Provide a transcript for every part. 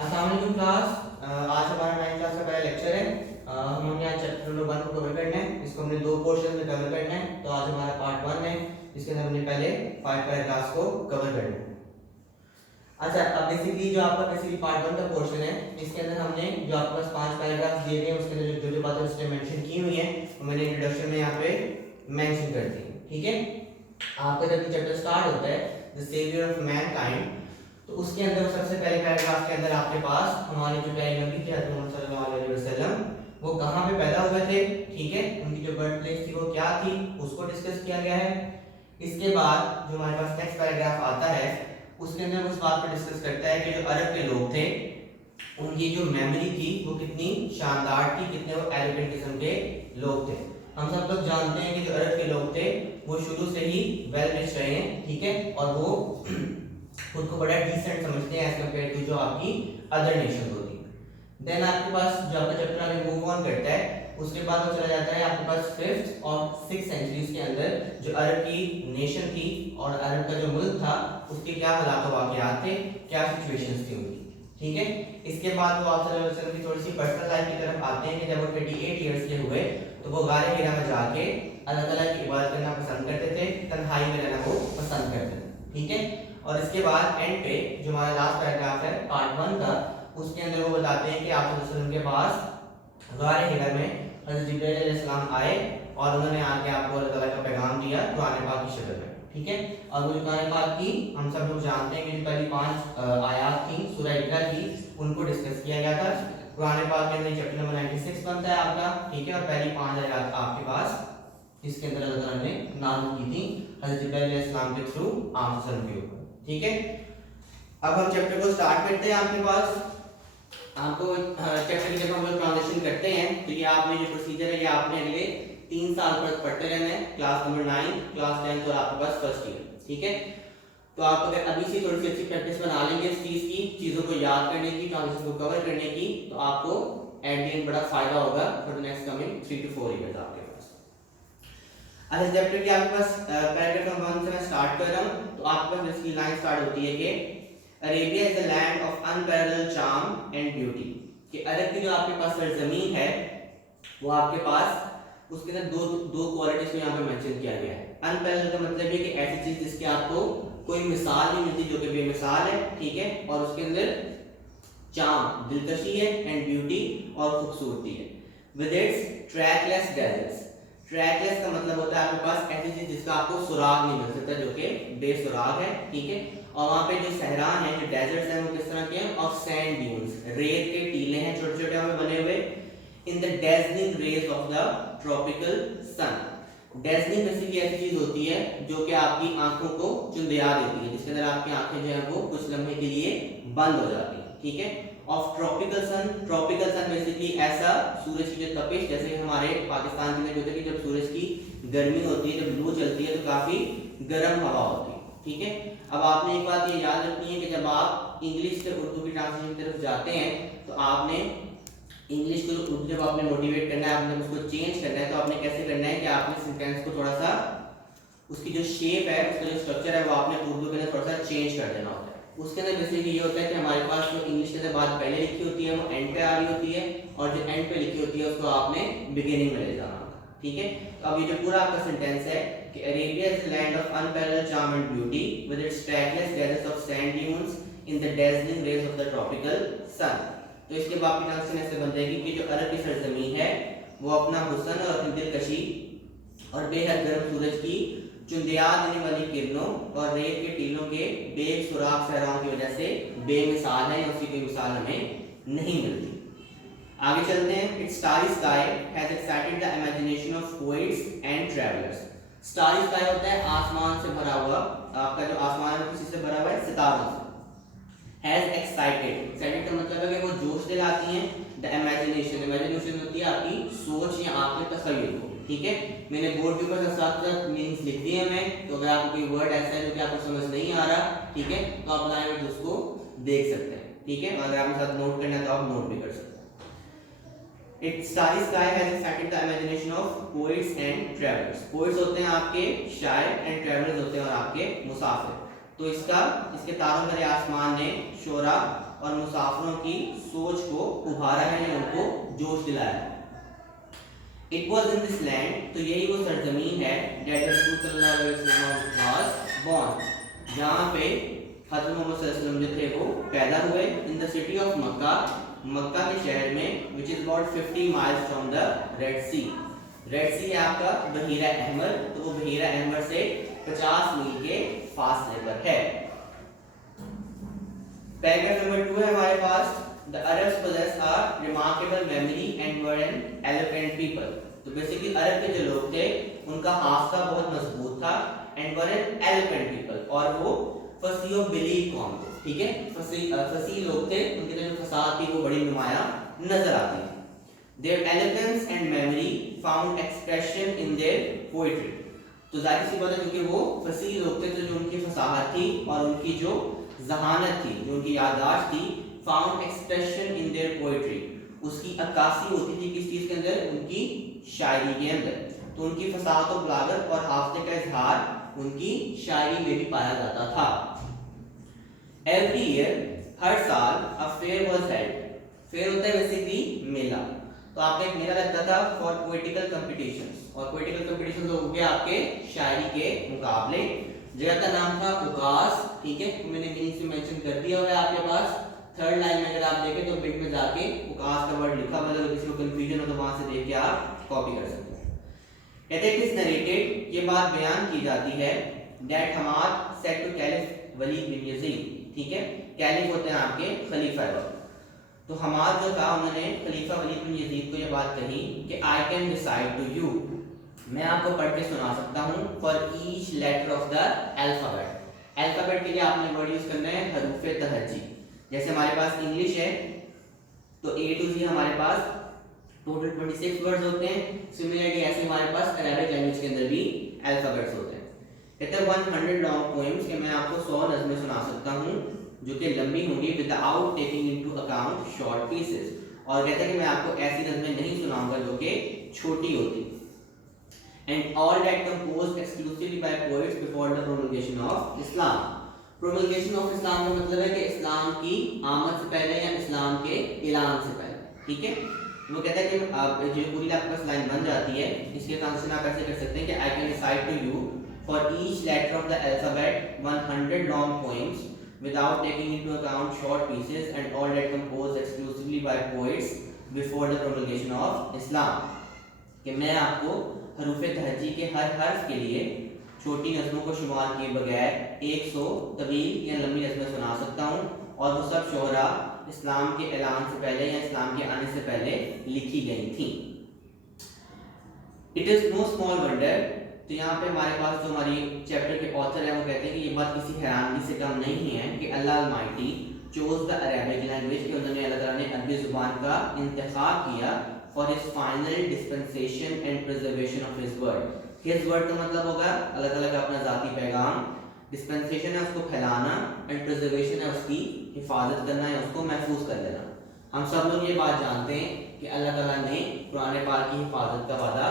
अस्सलाम वालेकुम क्लास। आज हमारा 9th क्लास का पहला लेक्चर है। हमने आज चैप्टर नंबर 1 को कवर करना है। इसको हमने दो पोर्शन में कवर करना है। तो आज हमारा पार्ट 1 है, जिसके अंदर हमने पहले 5 पैराग्राफ्स को कवर करना है। अच्छा, अब बेसिकली जो आपका पार्ट 1 का पोर्शन है, इसके अंदर हमने जो आपके पास 5 पैराग्राफ्स दिए गए हैं, उसके अंदर जो जो बातें उसने मेंशन की हुई हैं, वो मैंने इंट्रोडक्शन में यहाँ पे मेंशन कर दी। ठीक है, आपका जब चैप्टर स्टार्ट होता है द सेवियर ऑफ मैनकाइंड, तो उसके अंदर सबसे पहले पैराग्राफ के अंदर आपके पास हमारे जो प्यारे नबी थे हज़रत मोहम्मद सल्लल्लाहु अलैहि वसल्लम, वो कहाँ पे पैदा हुए थे, ठीक है, उनकी जो बर्थ प्लेस थी वो क्या थी, उसको डिस्कस किया गया है। इसके बाद जो हमारे पास नेक्स्ट पैराग्राफ आता है, उसके अंदर उस बात पर डिस्कस करता है कि जो अरब के लोग थे, उनकी जो मेमोरी थी वो कितनी शानदार थी, कितने वो एलिगेंट किस्म के लोग थे। हम सब लोग जानते हैं कि जो अरब के लोग थे वो शुरू से ही वेल रिच रहे हैं, ठीक है, और वो खुद को बड़ा डिसेंट समझते हैं एज कंपेयर टू जो आपकी अदर नेशन होती है। देन आपके पास जो आपका चैप्टर आगे मूव ऑन करता है, उसके बाद वो चला जाता है आपके पास 5th और 6th सेंचुरीज के अंदर जो अरब की नेशन थी और अरब का जो मुल्क था, उसके क्या हालात वाक़यात थे, क्या सिचुएशंस थी उनकी। ठीक है, इसके बाद वो आप सल्लल्लाहु अलैहि वसल्लम की थोड़ी सी पर्सनल लाइफ की तरफ आते हैं कि जब वो 28 इयर्स के हुए तो वो गारे हिरा में जाके अल्लाह ताला की इबादत करना पसंद करते थे, तन्हाई में रहना वो पसंद करते थे। ठीक है, और इसके बाद एंड पे जो हमारा लास्ट पैराग्राफ है पार्ट 1 का, उसके अंदर वो बताते हैं कि आप सल्लल्लाहु अलैहि वसल्लम के पास गारे हिरा में हज़रत जिब्रील अलैहिस्सलाम आए और उन्होंने आके आपको अल्लाह ताला का पैगाम दिया कुरान पाक की शक्ल में। ठीक है, और वो जो कुरान पाक की हम सब लोग जानते हैं कि जो पहली 5 आयत थी सूरह इकरा की, उनको डिस्कस किया गया था। कुरान पाक के अंदर चैप्टर नंबर 96 बनता है आपका। ठीक है, और पहली 5 आयत आपके पास इसके अंदर अल्लाह ताला ने नाज़िल की थी हज़रत जिब्रील अलैहिस्सलाम के थ्रू आप सब के ऊपर। ठीक है, अब हम चैप्टर को स्टार्ट करते हैं। आपके पास आपको चैप्टर की जब हम लोग ट्रांजिशन करते हैं, तो ये आपने जो प्रोसीजर है ये आपने अगले 3 साल तक पढ़ते रहना है, क्लास नंबर 9, क्लास 10 और आपके पास फर्स्ट ईयर। ठीक है, तो आप अगर अभी से थोड़ी सी अच्छी प्रैक्टिस बना लेंगे इस चीज़ की, चीज़ों को याद करने की, ट्रांजिशन को कवर करने की, तो आपको एट द एंड बड़ा फायदा होगा for the next coming 3 to 4 years आपके पास। अच्छा, चैप्टर की आपके पास पैराग्राफ नंबर 1 से मैं स्टार्ट कर रहा हूँ। तो आपके पास इसकी लाइन स्टार्ट होती है कि Arabia is the land of unparalleled charm and beauty, कि अरब की जो आपके पास सरजमीन है वो आपके पास उसके अंदर दो क्वालिटीज को यहाँ पे मेंशन किया गया है। अनपैरेलल्ड का मतलब है कि ऐसी चीज जिसकी आपको कोई मिसाल नहीं मिलती, जो कि बेमिसाल है। ठीक है, और उसके अंदर चार्म दिलकशी है एंड ब्यूटी और खूबसूरती है। With its trackless deserts, trackless का मतलब होता है आपके पास ऐसी चीज जिसका आपको सुराग नहीं मिल सकता, जो कि बेसुराग है। ठीक है, और वहाँ पे जो सहरान है, जो डेजर्ट्स हैं, वो किस तरह के हैं, ऑफ सैंड ड्यून्स, रेत के टीले हैं छोटे छोटे हमें बने हुए, in the dazzling rays of the tropical sun. Dazzling basically ऐसी चीज होती है जो कि आपकी आंखों को चुंधिया देती है, जिसके अंदर आपकी आंखें जो है वो कुछ लम्हे के लिए बंद हो जाती हैं। ठीक है, of tropical sun, tropical sun basically ऐसा सूरज की जो तपिश, जैसे हमारे पाकिस्तान में होता है कि जब सूरज की गर्मी होती है, जब लू चलती है, तो काफी गर्म हवा होती है। ठीक है, अब आपने एक बात ये याद रखनी है कि जब आप इंग्लिश से उर्दू की ट्रांसलेशन की तरफ जाते हैं, तो आपने इंग्लिश को उर्दू जब आपने मोटिवेट करना है, आपने उसको चेंज करना है, तो आपने कैसे करना है कि आपने सेंटेंस को थोड़ा सा उसकी जो शेप है, उसका जो स्ट्रक्चर है, वो आपने उर्दू के अंदर थोड़ा सा चेंज कर देना होता है। उसके अंदर बेसिकली ये होता है कि हमारे पास जो इंग्लिश के अंदर बात पहले लिखी होती है वो एंड पे आ रही होती है, और जो एंड पे लिखी होती है उसको आपने बिगिनिंग में ले जाना होता है। ठीक है, तो अब ये जो पूरा आपका सेंटेंस है कि Arabia is the land of unparalleled charm and beauty with its trackless deserts of sand dunes in the dazzling rays of the tropical sun. तो इसके बाद ट्रांसलेशन ऐसे बन जाएगी कि जो अरब की सरजमीन है वो अपना हुस्न और अपनी दिलकशी और बेहद गर्म सूरज की चुंधिया देने वाली किरणों और रेत के टीलों के बेसुराग सहराओं की वजह से बेमिसाल है, उसकी कोई मिसाल हमें नहीं मिलती। आगे चलते हैं। It's starry sky has excited the imagination of poets and travellers. Starry sky होता है आसमान से भरा हुआ, आपका जो आसमान है किसी से भरा हुआ है, सितारों से। हैज एक्साइटेड, एक्साइटेड का मतलब है कि वो जोश दिलाती हैं। द इमेजिनेशन, इमेजिनेशन होती है आपकी सोच या आपके तखय्युल को। ठीक है, मैंने बोर्ड के ऊपर साथ मीनिंग्स लिख दिए हैं, तो अगर आपको कोई वर्ड ऐसा है जो कि आपको समझ नहीं आ रहा, ठीक है, तो आप लाइन में उसको देख सकते हैं। ठीक है, अगर आपके साथ नोट करना है तो आप नोट भी कर सकते हैं। Its starry sky has excited the imagination of poets and travelers. Poets होते हैं आपके शायर and travelers होते हैं और आपके मुसाफिर। तो इसके तारों भरे आसमान ने शोरा और मुसाफिरों की सोच को उभारा है या उनको जोश दिलाया। It was in this land, तो यही वो सरजमीन है that the Rasul सल्लल्लाहु अलैहि वसल्लम was born, जहाँ पे हज़रत मोहम्मद सल्लल्लाहु अलैहि वसल्लम जो थे वो पैदा हुए। In the city of मक्का, मक्का के शहर में, which is about 50 miles from the Red Sea। Red Sea है आपका बहीरा अहमर, तो वो बहीरा अहमर से 50 मील के फासले पर है। पैराग्राफ नंबर 2 है हमारे पास, The Arabs possess a remarkable memory and were an eloquent people। तो बेसिकली अरब के जो लोग थे उनका हाफजा बहुत मजबूत था, and were an eloquent people, और वो फसीह व बलीग कौम थे। ठीक है, फसीह लोग थे, उनके जो फसाहत थी वो बड़ी नुमाया नजर आती थी। Their eloquence and memory found expression in their poetry। तो जाहिर सी बात है क्योंकि वो फसीह लोग थे, तो जो उनकी फसाहत थी और उनकी जो ज़हानत थी, जो उनकी याददाश्त थी, found expression in their poetry, उसकी अक्कासी होती थी किस चीज़ के अंदर, उनकी शायरी के अंदर। तो उनकी फसाहत और बलागत और हाफजे का इजहार उनकी शायरी में भी पाया जाता था। Every year, हर साल, a fair was held। Fair होता है बेसिकली मेला, तो आपका एक मेला लगता था फॉर पोएटिकल कंपटीशंस, और पोएटिकल कंपटीशंस हो गए आपके शायरी के मुकाबले। जगह का नाम था उकास। ठीक है, मैंने मीनिंग से मेंशन कर दिया हुआ है आपके पास। थर्ड लाइन में अगर आप देखें तो बिट में जाके उकास का वर्ड लिखा हुआ है, अगर किसी को कंफ्यूजन हो तो वहां से देख के आप कॉपी कर सकते हैं। कहते हैं इट इज नरेटेड, ये बात बयान की जाती है, that Hammad said to caliph Walid bin Yazid. ठीक है, कैलिफ होते हैं आपके खलीफा वक्त, तो हमाद जो था उन्होंने खलीफा वलीद बिन यजीद को ये बात कही कि I can decide to you, मैं आपको पढ़ के सुना सकता हूँ, for each letter of the alphabet. Alphabet के लिए आपने वर्ड यूज करना है हरूफ तहज्जी। जैसे हमारे पास इंग्लिश है तो A to Z हमारे पास टोटल 26 वर्ड्स होते हैं। सिमिलरली ऐसे हमारे पास अरबिक लैंग्वेज के अंदर भी अल्फाबेट्स होते हैं। कहते हैं 100 लॉन्ग पोएम्स के मैं आपको 100 नज़में सुना सकता हूँ जो कि लंबी होंगी without taking into account short pieces. और कहते हैं कि मैं आपको ऐसी नज़में नहीं सुनाऊंगा जो कि छोटी होती। And all that composed exclusively by poets before the promulgation of Islam. Promulgation of Islam का मतलब है कि इस्लाम की आमद से पहले या इस्लाम के ऐलान से पहले। ठीक है, वो कहता है कि आप जो पूरी आपके पास लाइन बन जाती है, इसके ट्रांसलेशन आप ऐसे कर सकते हैं कि I can recite to you for each letter of the alphabet 100 long poems without taking into account short pieces and all that composed exclusively by poets before the promulgation of Islam। कि मैं आपको हरूफ तहज्जी के हर हर्फ के लिए छोटी नज़मों को शुमार किए बगैर 100 तवील या लंबी नज़में सुना सकता हूँ, और वो सब शोहरा इस्लाम के ऐलान से पहले या इस्लाम के आने से पहले लिखी गई थी। It is know small wonder, तो यहाँ पे हमारे पास जो हमारी चैप्टर के ऑथर है वो कहते हैं कि ये बात किसी हैरानी से कम नहीं है कि Allah almighty chose the Arabic language, कि उन्होंने अल्लाह ताला ने अरबी ज़ुबान का इंतखाब किया for his final dispensation and preservation of his word. His word का मतलब होगा अल्लाह ताला का अपना ज़ाती पैगाम, डिस्पेंसेशन है उसको फैलाना, एंड प्रिजर्वेशन है उसकी हिफाजत करना या उसको महफूज कर देना। हम सब लोग ये बात जानते हैं कि अल्लाह ताला ने कुरान पाक की हिफाजत का वादा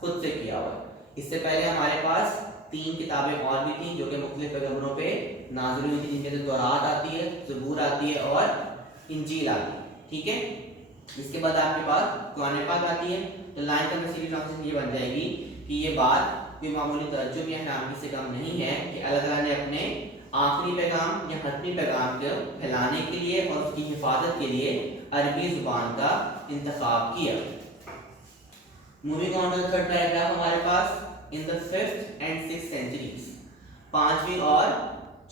खुद से किया हुआ है। इससे पहले हमारे पास 3 किताबें और भी थी जो कि मुख्तलिफ पैगंबरों पे नाज़िल हुई थी, जिनके अंदर तौरात आती है, ज़बूर आती है और इंजील आती है। ठीक है, इसके बाद आपके पास कुरान पाक आती है। तो लाइन का सीधी ट्रांसलेशन ये बन जाएगी कि ये बात कोई मामूली तर्जुम या हैरानी से कम नहीं है कि अल्लाह ताला ने अपने आखिरी पैगाम या हतमी पैगाम को फैलाने के लिए और उसकी हिफाजत के लिए अरबी ज़ुबान का इंतखाब किया। Moving on to the third paragraph हमारे पास in the 5th and 6th centuries, 5वीं और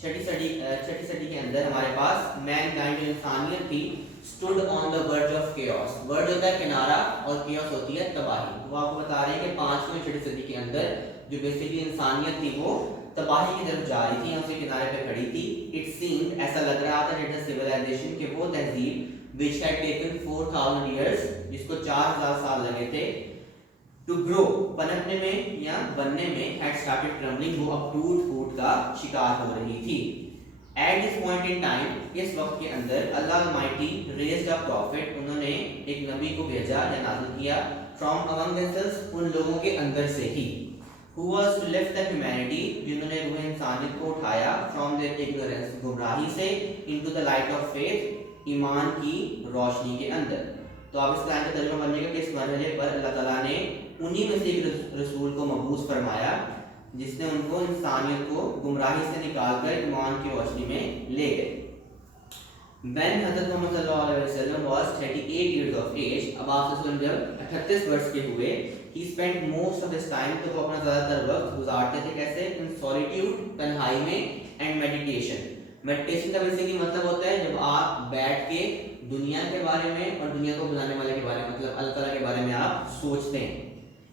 6ठी सदी के अंदर हमारे पास मैनकाइंड जो इंसानियत थी stood on the verge of chaos. Verge होता है किनारा और केओस होती है तबाही। तो वो आपको बता रहे हैं कि 5वीं और 6ठी सदी के अंदर जो बेसिकली इंसानियत थी वो तबाही की तरफ जा रही थी या उसके किनारे पे खड़ी थी। इट सीम्ड, ऐसा लग रहा था दैट द सिविलाइजेशन के वो तहजीब व्हिच हैड टेकन 4000 इयर्स, जिसको 4000 साल लगे थे, टू ग्रो, पनपने में या बनने में, हैड स्टार्टेड क्रम्बलिंग, वो अब टूट फूट का शिकार हो रही थी। At this point in time, इस वक्त के अंदर अल्लाह अलमाइटी रेज़्ड अ प्रॉफिट, उन्होंने एक नबी को भेजा या नाज़िल किया, फ्रॉम अमंग देमसेल्व्स, उन लोगों के अंदर से ही, who was to lift the humanity, जिन्होंने रूह इंसानियत को उठाया, from their ignorance, गुमराही से, into the light of faith, ایمان کی روشنی کے اندر. تو آپ اس لائن کا ترجمہ کرنے کا کہ اس مرحلے پر اللہ تعالیٰ نے انہی میں سے ایک رسول کو مبعوث فرمایا جس نے ان کو انسانیت کو گمراہی سے نکال کر ایمان کی روشنی میں لے گئے. When حضرت محمد صلی اللہ علیہ وسلم was 38 years of age, اب آپ صلی اللہ علیہ وسلم جب 38 برس کے ہوئے, he spent most of his time, تو وہ اپنا زیادہ تر وقت گزارتے تھے کیسے, in solitude, تنہائی میں, and meditation. میڈیٹیشن کا بیسیکلی مطلب ہوتا ہے جب آپ بیٹھ کے دنیا کے بارے میں اور دنیا کو بنانے والے کے بارے میں, مطلب اللہ تعالیٰ کے بارے میں آپ سوچتے ہیں.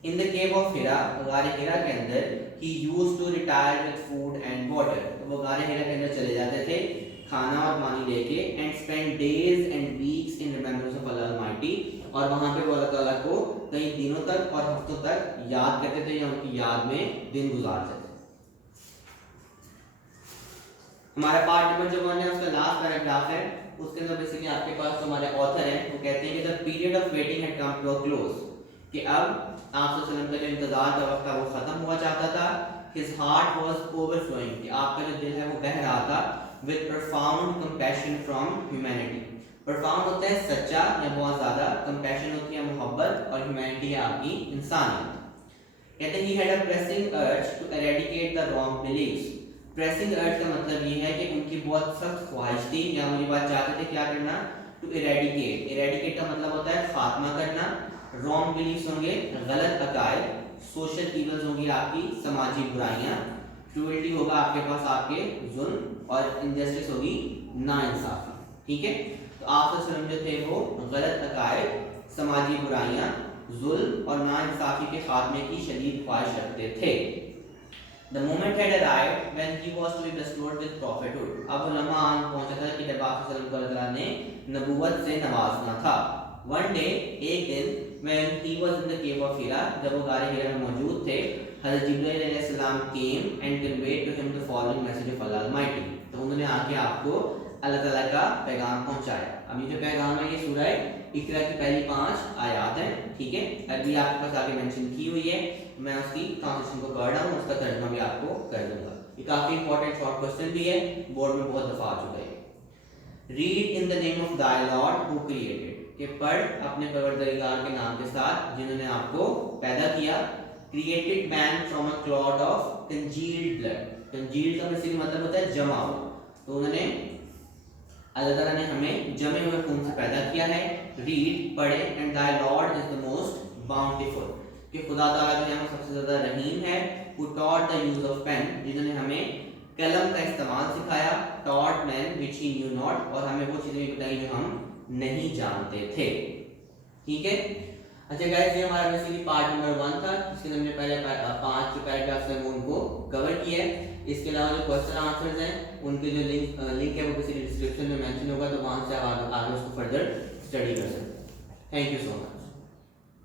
In the cave of Hira, غار ہیرا کے اندر, he used to retire with food and water. تو وہ غار ہیرا کے اندر چلے جاتے تھے کھانا اور پانی لے کے, and spend days and weeks in remembrance of Allah Almighty. اور وہاں پہ وہ اللہ تعالیٰ کو کئی دنوں تک اور ہفتوں تک یاد کرتے تھے یا ان کی یاد میں دن گزارتے تھے. ہمارا پارٹ نمبر جو 1 ہے اس کا لاسٹ پیراگراف ہے, اس کے اندر بیسیکلی آپ کے پاس ہمارے آتھر ہیں وہ کہتے ہیں کہ the period of waiting had come to a close, کہ اب آپ صلی اللہ علیہ وسلم کا جو انتظار کا وقت تھا وہ ختم ہوا چاہتا تھا. His heart was overflowing, کہ آپ کا جو دل ہے وہ بہہ رہا تھا, with profound compassion from humanity. profound ہوتا ہے سچا یا بہت زیادہ, compassion ہوتی ہے محبت, اور humanity ہے آپ کی انسانیت. کہتے ہیں he had a pressing urge to eradicate the wrong beliefs. pressing urge کا مطلب یہ ہے کہ ان کی بہت سخت خواہش تھی یا وہ یہ بات چاہتے تھے کیا کرنا, to eradicate. eradicate کا مطلب ہوتا ہے خاتمہ کرنا. wrong beliefs ہوں گے غلط عقائد, social evils ہوں گی آپ کی سماجی برائیاں, cruelty ہوگا آپ کے پاس آپ کے ظلم, اور injustice ہوگی ناانصافی. ٹھیک ہے, تو آپ صلی اللہ علیہ وسلم جو تھے وہ غلط عقائد, سماجی برائیاں, ظلم اور ناانصافی کے خاتمے کی شدید خواہش رکھتے تھے. The moment had arrived when he was to be bestowed with prophethood. اب وہ لمحہ آن پہنچا تھا کہ جب آپ صلی اللہ علیہ وسلم کو اللہ تعالیٰ نے نبوت سے نوازنا تھا. One day, ایک دن, when he was in the cave of Hira, جب وہ غار ہیرا میں موجود تھے, حضرت جبرائیل علیہ السلام came and conveyed to him the following message of Allah Almighty. تو انہوں نے آ کے آپ کو اللہ تعالیٰ کا پیغام پہنچایا. اب یہ جو پیغام ہے یہ سورہ اقرا کی پہلی 5 آیات ہیں. ٹھیک ہے, ابھی آپ کے پاس آگے مینشن کی ہوئی ہے, میں اس کی ٹرانسلیشن کو کر رہا ہوں, اس کا ترجمہ بھی آپ کو کر دوں گا. یہ کافی امپورٹنٹ شارٹ کوسچن بھی ہے, بورڈ میں بہت دفعہ آ چکا ہے. Read in the name of thy Lord who created. کہ پڑھ اپنے پروردگار کے نام کے ساتھ جنہوں نے آپ کو پیدا کیا. Created man from a clot of congealed blood. congealed کا بیسیکلی مطلب ہوتا ہے جمع ہوا, تو انہوں نے اللہ تعالیٰ نے ہمیں جمے ہوئے خون سے پیدا کیا ہے. Read, پڑھے, and thy Lord is the most bountiful. کہ خدا تعالیٰ جو ہے وہ سب سے زیادہ رحیم ہے. Who taught the use of pen. جنہوں نے ہمیں قلم کا استعمال سکھایا. Taught men which he knew not. اور ہمیں وہ چیزیں بھی بتائیں جو ہم نہیں جانتے تھے. ٹھیک ہے, اچھا گائز, یہ ہمارا بیسیکلی پارٹ نمبر 1 تھا, اس کے اندر ہم نے پہلے 5 جو پیراگرافس ہیں وہ ان کو کور کیا ہے. اس کے علاوہ جو کوسچن آنسرز ہیں ان کے جو لنک ہے وہ کسی ڈسکرپشن میں مینشن ہوگا, تو وہاں سے آپ آگے اس کو فردر اسٹڈی کر سکتے ہیں. Thank you so much.